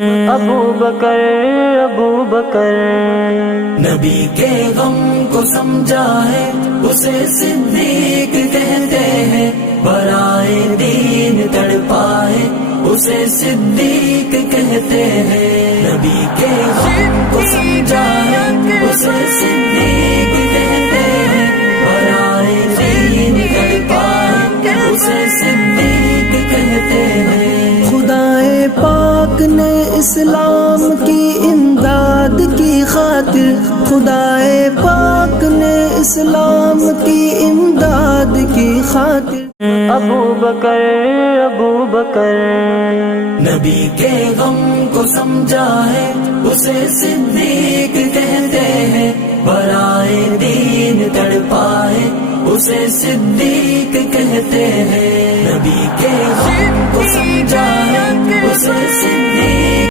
ابو بکر ابو بکر، نبی کے غم کو سمجھا ہے اسے صدیق کہتے ہیں، برائے دین تڑپائے اسے صدیق کہتے ہیں، نبی کے غم کو سمجھا ہے اسے صدیق کہتے ہیں، برائے دین تڑپائے اسے صدیق کہتے ہیں۔ خدائے پاک نے اسلام کی امداد کی خاطر، خدائے پاک نے اسلام کی امداد کی خاطر ابو بکر ابو بکر، نبی کے غم کو سمجھا ہے اسے صدیق کہتے ہیں، برائے دین تڑپائے اسے صدیق کہتے ہیں، نبی کے غم کو سمجھا ہے اسے صدیق